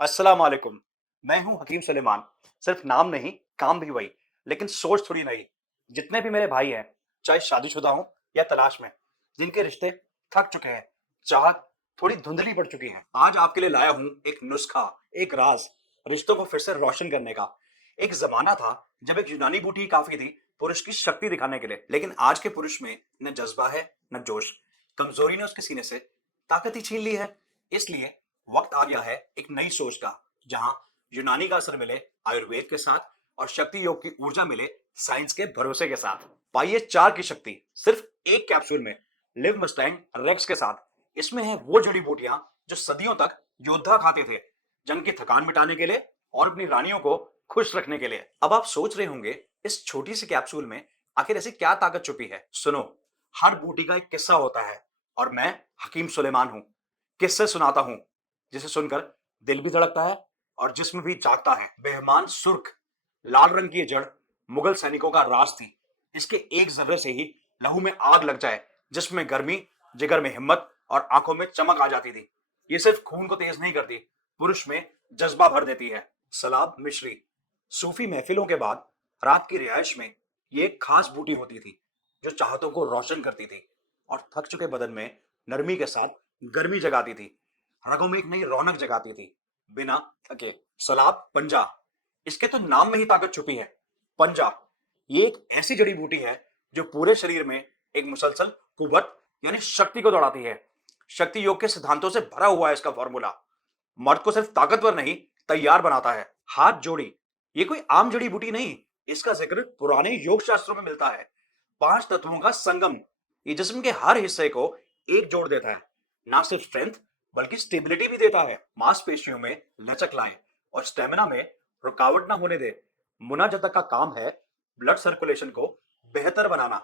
अस्सलाम वालेकुम। मैं हूं हकीम सुलेमान। सिर्फ नाम नहीं, काम भी वही। लेकिन सोच थोड़ी नई। जितने भी मेरे भाई हैं, चाहे शादीशुदा हों या तलाश में, जिनके रिश्ते थक चुके हैं, चाहत थोड़ी धुंधली पड़ चुकी है, आज आपके लिए लाया हूं एक नुस्खा, एक राज, रिश्तों को फिर से रोशन करने का। एक जमाना था जब एक यूनानी बूटी काफी थी पुरुष की शक्ति दिखाने के लिए, लेकिन आज के पुरुष में न जज्बा है, न जोश। कमजोरी ने उसके सीने से ताकत ही छीन ली है। इसलिए वक्त आ गया है एक नई सोच का, जहां यूनानी का असर मिले आयुर्वेद के साथ और शक्ति योग की ऊर्जा मिले साइंस के भरोसे के साथ। पाइए 4 की शक्ति सिर्फ एक कैप्सूल में, लिव मस्टैंग रेक्स के साथ। इसमें है वो जड़ी बूटियां जो सदियों तक योद्धा खाते थे, जंग की थकान मिटाने के लिए और अपनी रानियों को खुश रखने के लिए। अब आप सोच रहे होंगे, इस छोटी सी कैप्सूल में आखिर ऐसी क्या ताकत छुपी है? सुनो, हर बूटी का एक किस्सा होता है और मैं हकीम सुलेमान हूं, किस्से सुनाता हूं जिसे सुनकर दिल भी धड़कता है और जिस्म भी जागता है। बेहमान सुर्ख लाल रंग की ये जड़ मुगल सैनिकों का राज थी। इसके एक जर्रे से ही लहू में आग लग जाए, जिसमें गर्मी, जिगर में हिम्मत और आंखों में चमक आ जाती थी। ये सिर्फ खून को तेज नहीं करती, पुरुष में जज्बा भर देती है। सलाब मिश्री सूफी महफिलों के बाद रात की रिहाइश में ये एक खास बूटी होती थी, जो चाहतों को रोशन करती थी और थक चुके बदन में नरमी के साथ गर्मी जगाती थी, रगों में एक नई रौनक जगाती थी, बिना थके। सलाब पंजा, इसके तो नाम में ही ताकत छुपी है। पंजा ये एक ऐसी जड़ी बूटी है जो पूरे शरीर में एक मुसलसल कुव्वत यानी शक्ति को दौड़ाती है। शक्ति योग के सिद्धांतों से भरा हुआ है इसका फॉर्मूला। मर्द को सिर्फ ताकतवर नहीं, तैयार बनाता है। हाथ जोड़ी, ये कोई आम जड़ी बूटी नहीं, इसका जिक्र पुराने योग शास्त्रों में मिलता है। 5 तत्वों का संगम, ये जिस्म के हर हिस्से को एक जोड़ देता है। ना सिर्फ स्ट्रेंथ बल्कि स्टेबिलिटी भी देता है। मांसपेशियों में लचक लाए और स्टेमिना में रुकावट ना होने दे। मुनाजत का काम है ब्लड सर्कुलेशन को बेहतर बनाना,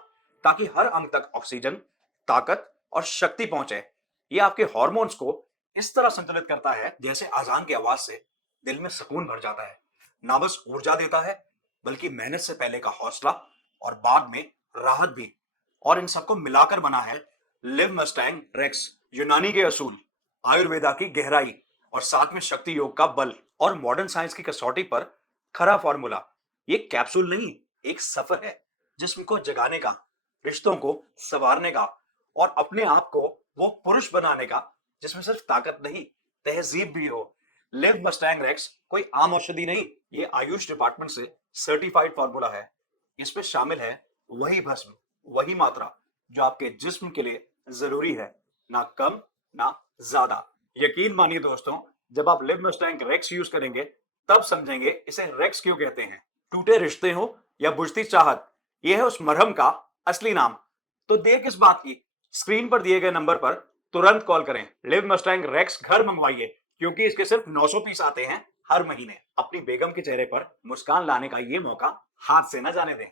ताकि हर अंग तक ऑक्सीजन, ताकत और शक्ति पहुंचे। ये आपके हार्मोन्स को इस तरह संतुलित करता है जैसे अजान की आवाज से दिल में सुकून भर जाता है। ना बस ऊर्जा देता है, बल्कि मेहनत से पहले का हौसला और बाद में राहत भी। और इन सबको मिलाकर बना है लिव मस्टैंग रेक्स। यूनानी के असूल, आयुर्वेदा की गहराई और साथ में शक्ति योग का बल और मॉडर्न साइंस की कसौटी पर खरा फॉर्मूला। ये कैप्सूल नहीं, एक सफर है जिस्म को जगाने का, रिश्तों को संवारने का और अपने आप को वो पुरुष बनाने का जिसमें सिर्फ ताकत नहीं, तहजीब भी हो। लिव मस्टैंग रेक्स कोई आम औषधि नहीं, ये आयुष डिपार्टमेंट से सर्टिफाइड फॉर्मूला है। इसमें शामिल है वही भस्म, वही मात्रा जो आपके जिस्म के लिए जरूरी है, ना कम ना ज्यादा। यकीन मानिए दोस्तों, जब आप लिव मस्टैंग रेक्स यूज करेंगे तब समझेंगे इसे रेक्स क्यों कहते हैं। टूटे रिश्ते हो या बुझती चाहत, यह है उस मरहम का असली नाम। तो देर किस बात की, स्क्रीन पर दिए गए नंबर पर तुरंत कॉल करें। लिव मस्टैंग रेक्स घर मंगवाइए, क्योंकि इसके सिर्फ 900 पीस आते हैं हर महीने। अपनी बेगम के चेहरे पर मुस्कान लाने का ये मौका हाथ से न जाने दें।